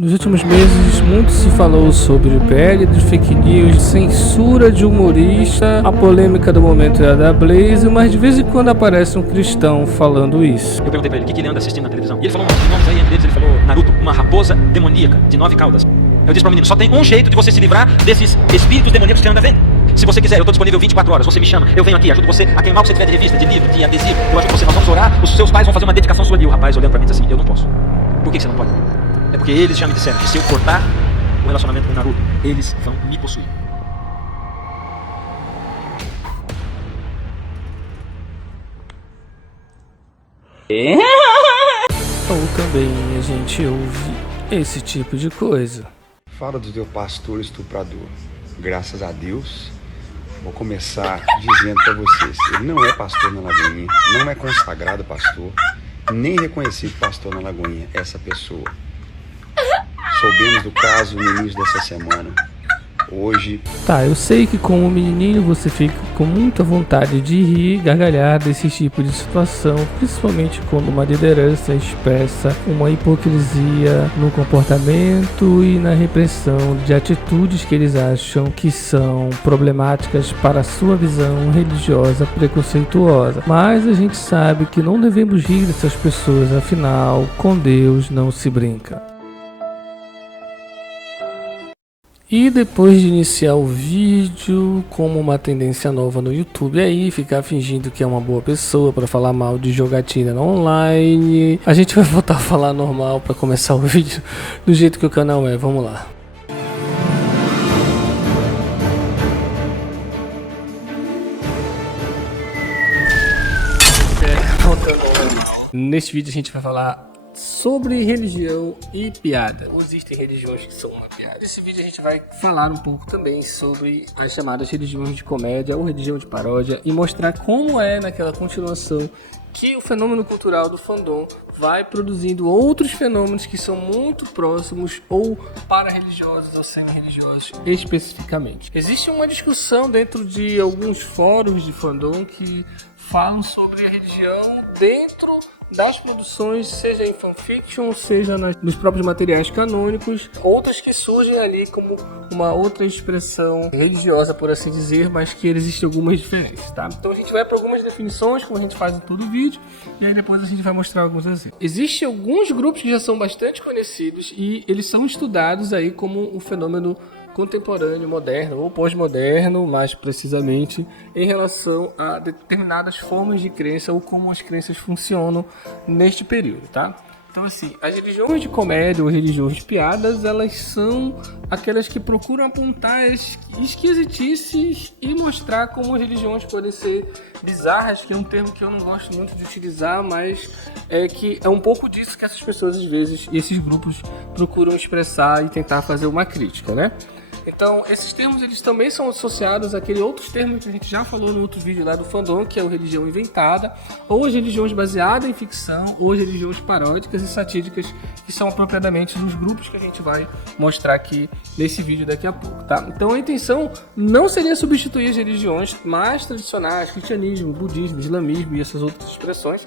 Nos últimos meses, muito se falou sobre PL de fake news, censura de humorista, a polêmica do momento é a da Blaze, mas de vez em quando aparece um cristão falando isso. Eu perguntei pra ele o que ele anda assistindo na televisão. E ele falou um monte de nomes aí, entre eles ele falou Naruto, uma raposa demoníaca de 9 caudas. Eu disse pro menino, só tem um jeito de você se livrar desses espíritos demoníacos que você anda vendo. Se você quiser, eu estou disponível 24 horas, você me chama, eu venho aqui, ajudo você a queimar o que você tiver de revista, de livro, de adesivo, eu ajudo você, nós vamos orar, os seus pais vão fazer uma dedicação sua. E o rapaz olhando pra mim disse assim, eu não posso. Por que você não pode? É porque eles já me disseram que se eu cortar o relacionamento com o Naruto, eles vão me possuir. Ou também a gente ouve esse tipo de coisa. Fala do teu pastor estuprador. Graças a Deus, vou começar dizendo para vocês, ele não é pastor na Lagoinha, não é consagrado pastor, nem reconhecido pastor na Lagoinha, essa pessoa. Soubemos do caso no início dessa semana. Hoje... Tá, eu sei que como menininho você fica com muita vontade de rir e gargalhar desse tipo de situação, principalmente quando uma liderança expressa uma hipocrisia no comportamento e na repressão de atitudes que eles acham que são problemáticas para a sua visão religiosa preconceituosa. Mas a gente sabe que não devemos rir dessas pessoas, afinal, com Deus não se brinca. E depois de iniciar o vídeo, como uma tendência nova no YouTube aí, ficar fingindo que é uma boa pessoa para falar mal de jogatina online, a gente vai voltar a falar normal para começar o vídeo do jeito que o canal é. Vamos lá. Neste vídeo a gente vai falar sobre religião e piada. Ou existem religiões que são uma piada. Nesse vídeo a gente vai falar um pouco também sobre as chamadas religiões de comédia ou religião de paródia e mostrar como é naquela continuação que o fenômeno cultural do fandom vai produzindo outros fenômenos que são muito próximos ou para-religiosos ou semi-religiosos especificamente. Existe uma discussão dentro de alguns fóruns de fandom que falam sobre a religião dentro das produções, seja em fanfiction, seja nos próprios materiais canônicos, outras que surgem ali como uma outra expressão religiosa, por assim dizer, mas que existem algumas diferenças, tá? Então a gente vai para algumas definições, como a gente faz em todo o vídeo, e aí depois a gente vai mostrar alguns exemplos. Existem alguns grupos que já são bastante conhecidos e eles são estudados aí como um fenômeno contemporâneo, moderno ou pós-moderno, mais precisamente, em relação a determinadas formas de crença ou como as crenças funcionam neste período, tá? Então, assim, as religiões de comédia ou religiões de piadas, elas são aquelas que procuram apontar as esquisitices e mostrar como as religiões podem ser bizarras, que é um termo que eu não gosto muito de utilizar, mas é que é um pouco disso que essas pessoas, às vezes, e esses grupos procuram expressar e tentar fazer uma crítica, né? Então, esses termos eles também são associados àquele outros termos que a gente já falou no outro vídeo lá do fandom, que é a religião inventada, ou as religiões baseadas em ficção, ou as religiões paródicas e satíricas, que são apropriadamente os grupos que a gente vai mostrar aqui nesse vídeo daqui a pouco, tá? Então, a intenção não seria substituir as religiões mais tradicionais, cristianismo, budismo, islamismo e essas outras expressões,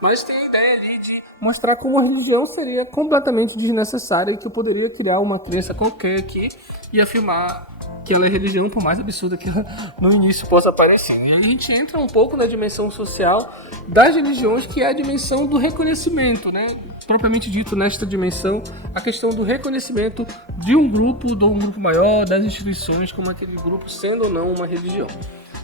mas tem a ideia ali de mostrar como a religião seria completamente desnecessária e que eu poderia criar uma crença qualquer aqui e afirmar que ela é religião, por mais absurda que ela no início possa parecer. E a gente entra um pouco na dimensão social das religiões, que é a dimensão do reconhecimento, né? Propriamente dito, nesta dimensão, a questão do reconhecimento de um grupo maior, das instituições, como aquele grupo sendo ou não uma religião.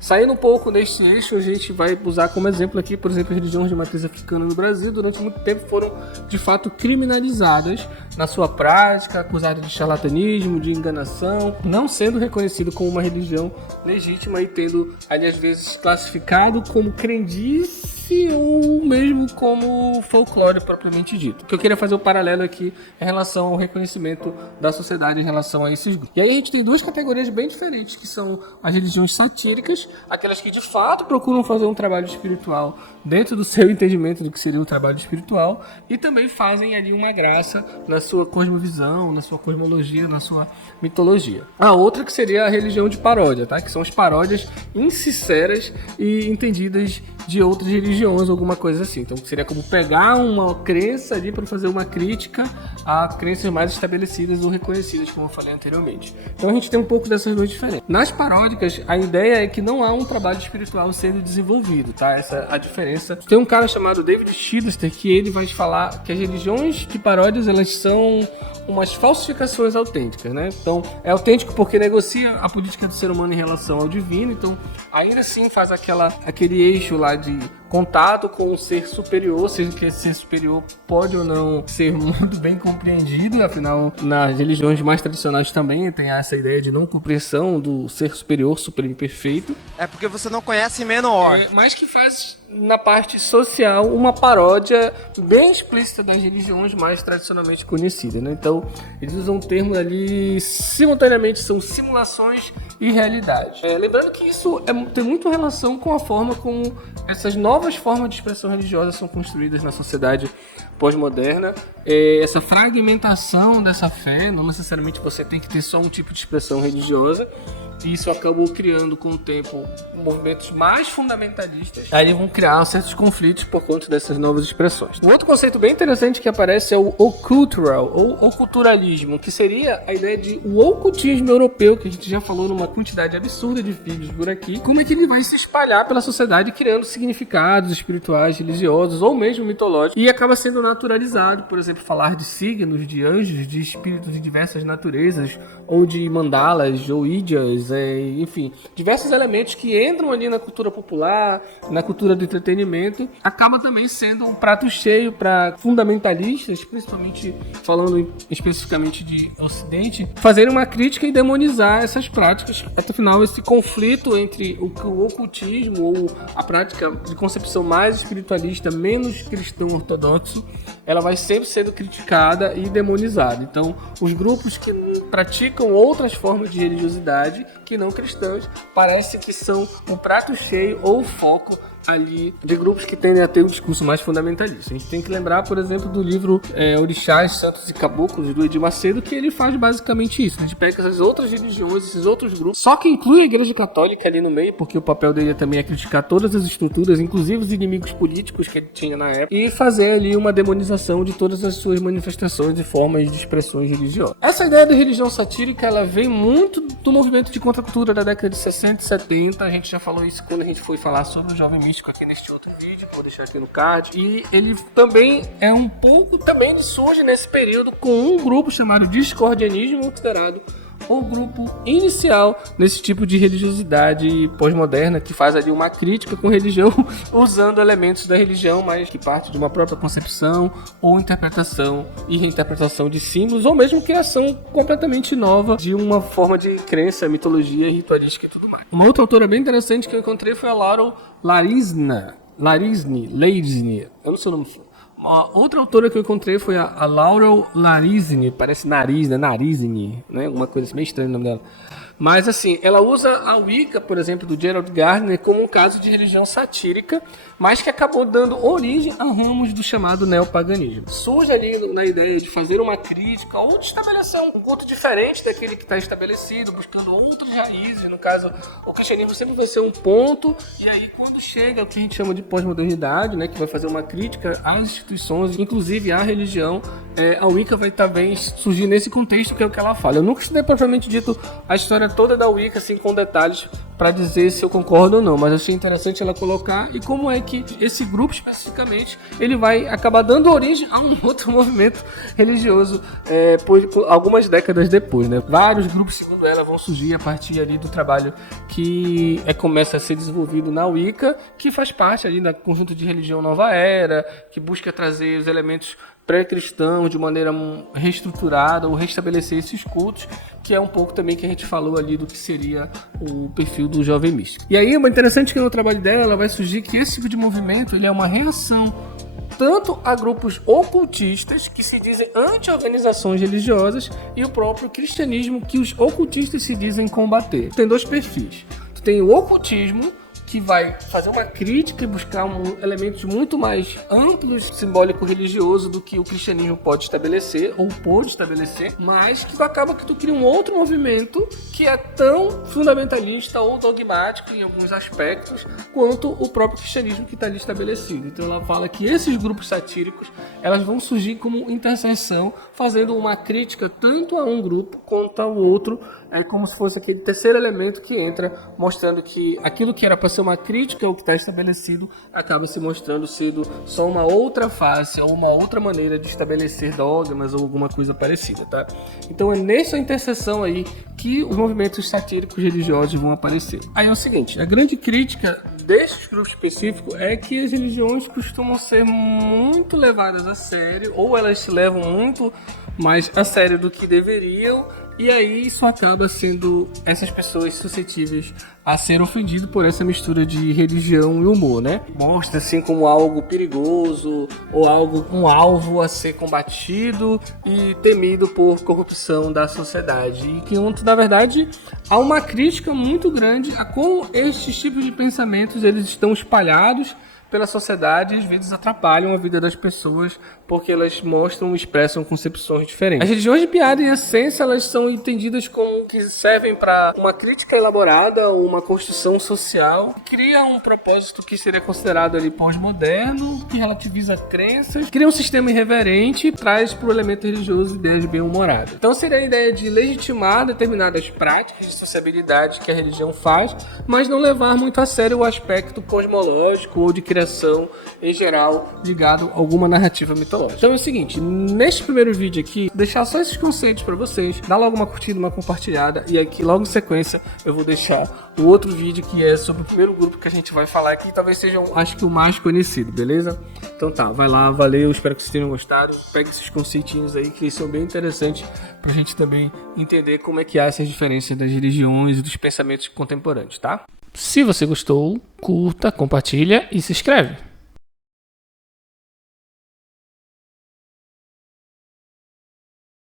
Saindo um pouco deste eixo, a gente vai usar como exemplo aqui, por exemplo, religiões de matriz africana no Brasil, durante muito tempo foram de fato criminalizadas na sua prática, acusadas de charlatanismo, de enganação, não sendo reconhecido como uma religião legítima e tendo ali às vezes classificado como crendice ou mesmo como folclore propriamente dito. O que eu queria fazer um paralelo aqui em relação ao reconhecimento da sociedade em relação a esses grupos. E aí a gente tem duas categorias bem diferentes, que são as religiões satíricas, aquelas que de fato procuram fazer um trabalho espiritual dentro do seu entendimento do que seria o trabalho espiritual e também fazem ali uma graça na sua cosmovisão, na sua cosmologia, na sua mitologia. A outra que seria a religião de paródia, tá? Que são as paródias insinceras e entendidas de outras religiões, alguma coisa assim. Então seria como pegar uma crença ali para fazer uma crítica a crenças mais estabelecidas ou reconhecidas, como eu falei anteriormente. Então a gente tem um pouco dessas duas diferenças. Nas paródicas, a ideia é que não há um trabalho espiritual sendo desenvolvido, tá? Essa é a diferença. Tem um cara chamado David Schidlister que ele vai falar que as religiões de paródias, elas são umas falsificações autênticas, né? Então, é autêntico porque negocia a política do ser humano em relação ao divino, então ainda assim faz aquele eixo lá de contato com um ser superior, seja que esse ser superior pode ou não ser muito bem compreendido, afinal, nas religiões mais tradicionais também tem essa ideia de não compreensão do ser superior, supremo e perfeito. É porque você não conhece Menor. Mas que faz, na parte social, uma paródia bem explícita das religiões mais tradicionalmente conhecidas, né? Então, eles usam um termo ali, simultaneamente são simulações e realidade. Lembrando que isso tem muito relação com a forma como essas novas formas de expressão religiosa são construídas na sociedade pós-moderna. Essa fragmentação dessa fé, não necessariamente você tem que ter só um tipo de expressão religiosa, e isso acabou criando com o tempo movimentos mais fundamentalistas. Aí eles vão criar certos conflitos por conta dessas novas expressões. Um outro conceito bem interessante que aparece é o ocultural, ou oculturalismo, que seria a ideia de o ocultismo europeu, que a gente já falou numa quantidade absurda de vídeos por aqui. Como é que ele vai se espalhar pela sociedade criando significados espirituais, religiosos ou mesmo mitológicos, e acaba sendo naturalizado, por exemplo, falar de signos, de anjos, de espíritos de diversas naturezas, ou de mandalas, ou ídias, enfim, diversos elementos que entram ali na cultura popular, na cultura do entretenimento, acaba também sendo um prato cheio para fundamentalistas, principalmente falando especificamente de Ocidente, fazerem uma crítica e demonizar essas práticas. Afinal, esse conflito entre o ocultismo ou a prática de concepção mais espiritualista, menos cristão ortodoxo, ela vai sempre sendo criticada e demonizada. Então, os grupos que praticam outras formas de religiosidade que não cristãs, parece que são um prato cheio ou foco ali de grupos que tendem a ter um discurso mais fundamentalista. A gente tem que lembrar, por exemplo, do livro Orixás, Santos e Caboclos, do Edir Macedo, que ele faz basicamente isso. A gente pega essas outras religiões, esses outros grupos, só que inclui a Igreja Católica ali no meio, porque o papel dele também é criticar todas as estruturas, inclusive os inimigos políticos que ele tinha na época, e fazer ali uma demonização de todas as suas manifestações e formas de expressões religiosas. Essa ideia da religião satírica, ela vem muito do movimento de contracultura da década de 60 e 70. A gente já falou isso quando a gente foi falar sobre o Jovem Místico aqui neste outro vídeo, vou deixar aqui no card. E ele também é um pouco, também surge nesse período com um grupo chamado Discordianismo, considerado o grupo inicial nesse tipo de religiosidade pós-moderna, que faz ali uma crítica com religião, usando elementos da religião, mas que parte de uma própria concepção ou interpretação e reinterpretação de símbolos, ou mesmo criação completamente nova de uma forma de crença, mitologia, ritualística e tudo mais. Uma outra autora bem interessante que eu encontrei foi a Laurel Larizny, eu não sei o nome. Uma outra autora que eu encontrei foi a Laurel Larizny, parece nariz, né? Narizny, né? Alguma coisa assim, meio estranho o nome dela. Mas assim, ela usa a Wicca, por exemplo, do Gerald Gardner, como um caso de religião satírica, mas que acabou dando origem a ramos do chamado neopaganismo. Surge ali na ideia de fazer uma crítica ou de estabelecer um culto diferente daquele que está estabelecido, buscando outras raízes. No caso, o cristianismo sempre vai ser um ponto, e aí quando chega o que a gente chama de pós-modernidade, né, que vai fazer uma crítica às instituições, inclusive à religião, a Wicca vai também surgir nesse contexto, que é o que ela fala. Eu nunca estudei propriamente dito a história toda da Wicca, assim, com detalhes para dizer se eu concordo ou não, mas achei interessante ela colocar e como é que esse grupo especificamente ele vai acabar dando origem a um outro movimento religioso por algumas décadas depois, né? Vários grupos, segundo ela, vão surgir a partir ali do trabalho que começa a ser desenvolvido na Wicca, que faz parte ali da conjunto de religião nova era, que busca trazer os elementos pré-cristãos de maneira reestruturada ou restabelecer esses cultos, que é um pouco também que a gente falou ali do que seria o perfil do jovem místico. E aí, o interessante que no trabalho dela, ela vai surgir que esse tipo de movimento ele é uma reação tanto a grupos ocultistas que se dizem anti-organizações religiosas e o próprio cristianismo que os ocultistas se dizem combater. Tem dois perfis. Tem o ocultismo, que vai fazer uma crítica e buscar elementos muito mais amplos, simbólico religioso do que o cristianismo pode estabelecer ou pôde estabelecer, mas que acaba que tu cria um outro movimento que é tão fundamentalista ou dogmático em alguns aspectos quanto o próprio cristianismo que está ali estabelecido. Então ela fala que esses grupos satíricos elas vão surgir como interseção, fazendo uma crítica tanto a um grupo quanto ao outro. É como se fosse aquele terceiro elemento que entra, mostrando que aquilo que era para ser uma crítica ao que está estabelecido acaba se mostrando sendo só uma outra face ou uma outra maneira de estabelecer dogmas ou alguma coisa parecida, tá? Então é nessa interseção aí que os movimentos satíricos religiosos vão aparecer. Aí é o seguinte, a grande crítica desses grupos específicos é que as religiões costumam ser muito levadas a sério, ou elas se levam muito mais a sério do que deveriam, e aí isso acaba sendo essas pessoas suscetíveis a ser ofendidas por essa mistura de religião e humor, né? Mostra assim como algo perigoso ou um alvo a ser combatido e temido por corrupção da sociedade. E que, na verdade, há uma crítica muito grande a como estes tipos de pensamentos eles estão espalhados pela sociedade e às vezes atrapalham a vida das pessoas porque elas mostram e expressam concepções diferentes. As religiões de piada, em essência, elas são entendidas como que servem para uma crítica elaborada ou uma construção social que cria um propósito que seria considerado ali pós-moderno, que relativiza crenças, cria um sistema irreverente e traz para o elemento religioso ideias bem-humoradas. Então seria a ideia de legitimar determinadas práticas de sociabilidade que a religião faz, mas não levar muito a sério o aspecto cosmológico ou de criação em geral ligado a alguma narrativa mitológica. Então é o seguinte, neste primeiro vídeo aqui, deixar só esses conceitos para vocês, dá logo uma curtida, uma compartilhada, e aqui logo em sequência eu vou deixar o outro vídeo que é sobre o primeiro grupo que a gente vai falar aqui, talvez seja, acho que o mais conhecido, beleza? Então tá, vai lá, valeu, espero que vocês tenham gostado, pega esses conceitinhos aí que são bem interessantes pra gente também entender como é que há essas diferenças das religiões e dos pensamentos contemporâneos, tá? Se você gostou, curta, compartilha e se inscreve.